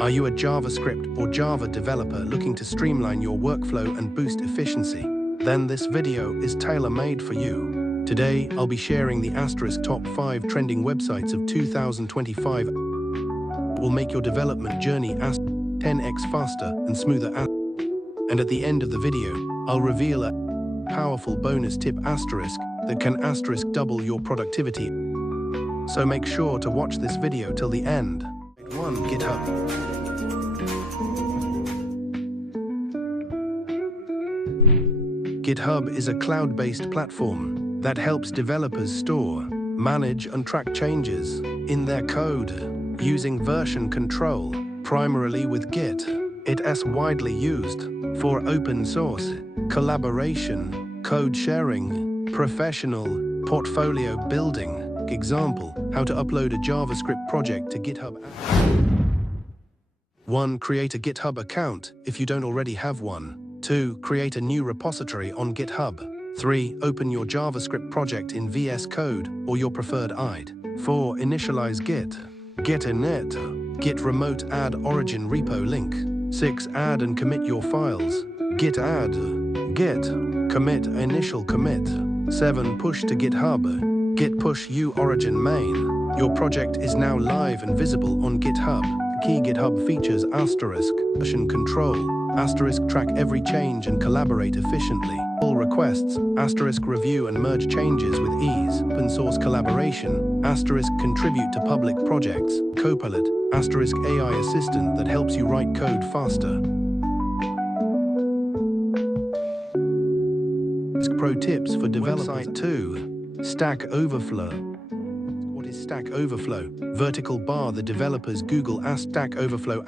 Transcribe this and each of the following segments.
Are you a JavaScript or Java developer looking to streamline your workflow and boost efficiency? Then this video is tailor-made for you. Today, I'll be sharing the Asterisk Top 5 Trending Websites of 2025. Will make your development journey 10x faster and smoother. And at the end of the video, I'll reveal a powerful bonus tip that can double your productivity. So make sure to watch this video till the end. 1. GitHub. GitHub is a cloud-based platform that helps developers store, manage and track changes in their code using version control, primarily with Git. It is widely used for open source, collaboration, code sharing, professional, portfolio building. Example, how to upload a JavaScript project to GitHub. 1. Create a GitHub account if you don't already have one. 2. Create a new repository on GitHub. 3. Open your JavaScript project in VS Code or your preferred IDE. 4. Initialize Git. Git init. Git remote add origin repo link. 6. Add and commit your files. Git add. Git commit initial commit. 7. Push to GitHub. Git push u origin main. Your project is now live and visible on GitHub. Key GitHub features version control, track every change and collaborate efficiently. Pull requests, review and merge changes with ease. Open source collaboration, contribute to public projects. Copilot, AI assistant that helps you write code faster. Pro tips for developers. Website 2. Stack Overflow. What is Stack Overflow? Vertical bar. The developers Google Stack Overflow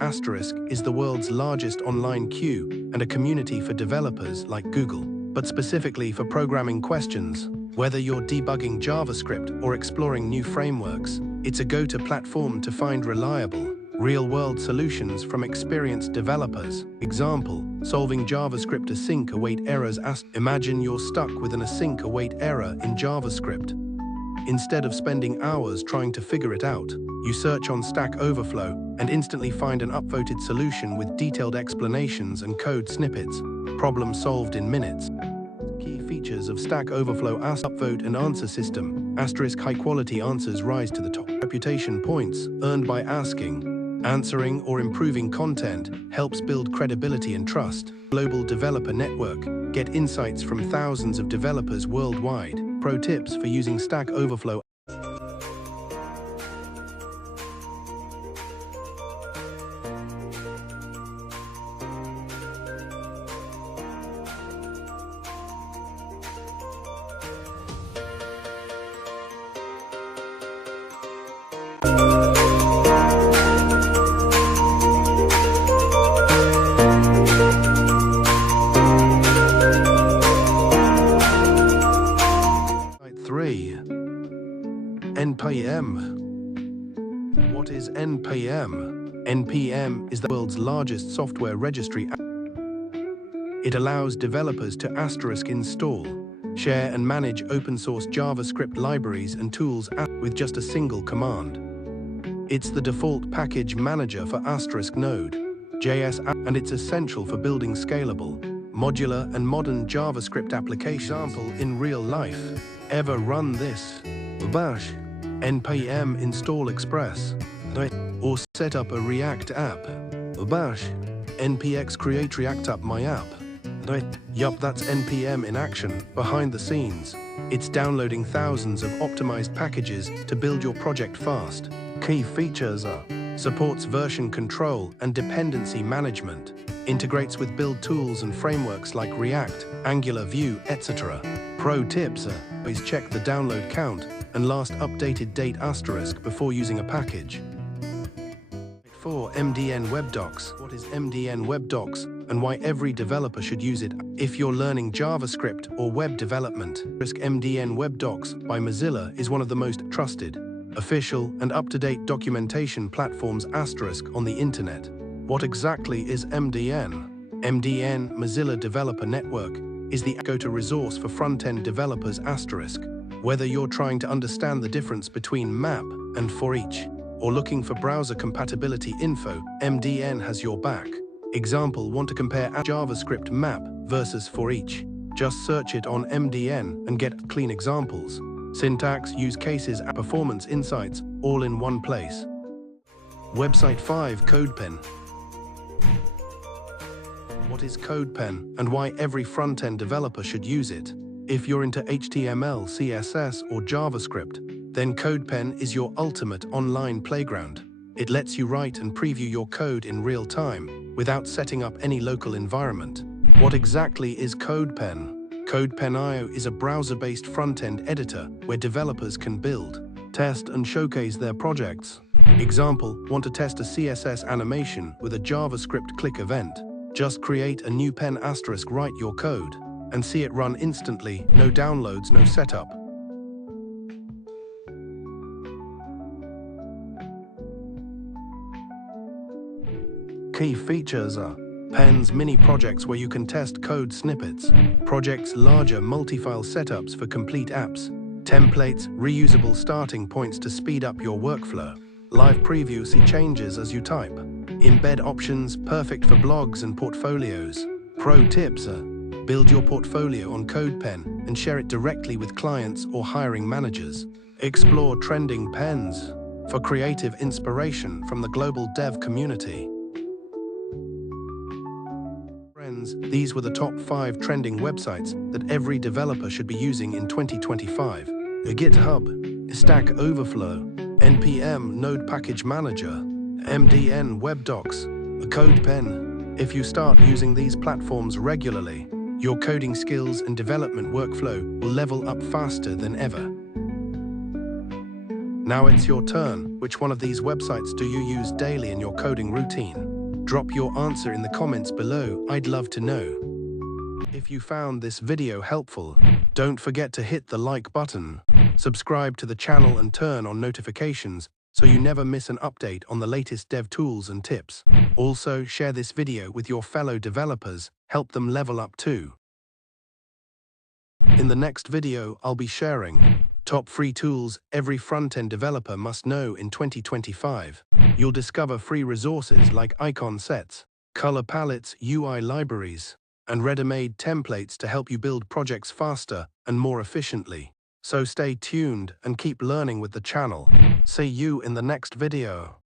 is the world's largest online queue and a community for developers like Google, but specifically for programming questions. Whether you're debugging JavaScript or exploring new frameworks, it's a go-to platform to find reliable, real-world solutions from experienced developers. Example, solving JavaScript async await errors. Imagine you're stuck with an async await error in JavaScript. Instead of spending hours trying to figure it out, you search on Stack Overflow and instantly find an upvoted solution with detailed explanations and code snippets. Problem solved in minutes. Key features of Stack Overflow: upvote and answer system. High-quality answers rise to the top. Reputation points earned by asking, answering or improving content helps build credibility and trust. Global developer network. Get insights from thousands of developers worldwide. Pro tips for using Stack Overflow. NPM. What is NPM? NPM is the world's largest software registry. It allows developers to install, share and manage open source JavaScript libraries and tools with just a single command. It's the default package manager for Node.js, and it's essential for building scalable, modular and modern JavaScript applications. Example in real life. Ever run this? Bash npm install express or set up a React app. Bash npx create React app my app. Yup, that's npm in action behind the scenes. It's downloading thousands of optimized packages to build your project fast. Key features are: supports version control and dependency management, integrates with build tools and frameworks like React, Angular, Vue, etc. Pro tips are: always check the download count and last updated date before using a package. 4. MDN WebDocs. What is MDN WebDocs and why every developer should use it? If you're learning JavaScript or web development, MDN WebDocs by Mozilla is one of the most trusted, official and up-to-date documentation platforms on the internet. What exactly is MDN? MDN, Mozilla Developer Network, is the go-to resource for front-end developers. Whether you're trying to understand the difference between map and for each, or looking for browser compatibility info, MDN has your back. Example, want to compare a JavaScript map versus for each. Just search it on MDN and get clean examples. Syntax, use cases, and performance insights, all in one place. Website 5 CodePen. What is CodePen and why every front-end developer should use it? If you're into HTML, CSS, or JavaScript, then CodePen is your ultimate online playground. It lets you write and preview your code in real time, without setting up any local environment. What exactly is CodePen? CodePen.io is a browser-based front-end editor where developers can build, test, and showcase their projects. Example, want to test a CSS animation with a JavaScript click event? Just create a new pen asterisk, write your code, and see it run instantly, no downloads, no setup. Key features are Pen's mini projects where you can test code snippets, projects larger multi-file setups for complete apps, templates, reusable starting points to speed up your workflow, live preview, see changes as you type, embed options, perfect for blogs and portfolios. Pro tips are build your portfolio on CodePen and share it directly with clients or hiring managers. Explore trending pens for creative inspiration from the global dev community. Friends, these were the top 5 trending websites that every developer should be using in 2025. A GitHub, Stack Overflow, NPM Node Package Manager, MDN Web Docs, a CodePen. If you start using these platforms regularly, your coding skills and development workflow will level up faster than ever. Now it's your turn. Which one of these websites do you use daily in your coding routine? Drop your answer in the comments below, I'd love to know. If you found this video helpful, don't forget to hit the like button, subscribe to the channel and turn on notifications so you never miss an update on the latest dev tools and tips. Also, share this video with your fellow developers, help them level up too. In the next video, I'll be sharing top 3 tools every front-end developer must know in 2025. You'll discover free resources like icon sets, color palettes, UI libraries, and ready-made templates to help you build projects faster and more efficiently. So stay tuned and keep learning with the channel. See you in the next video.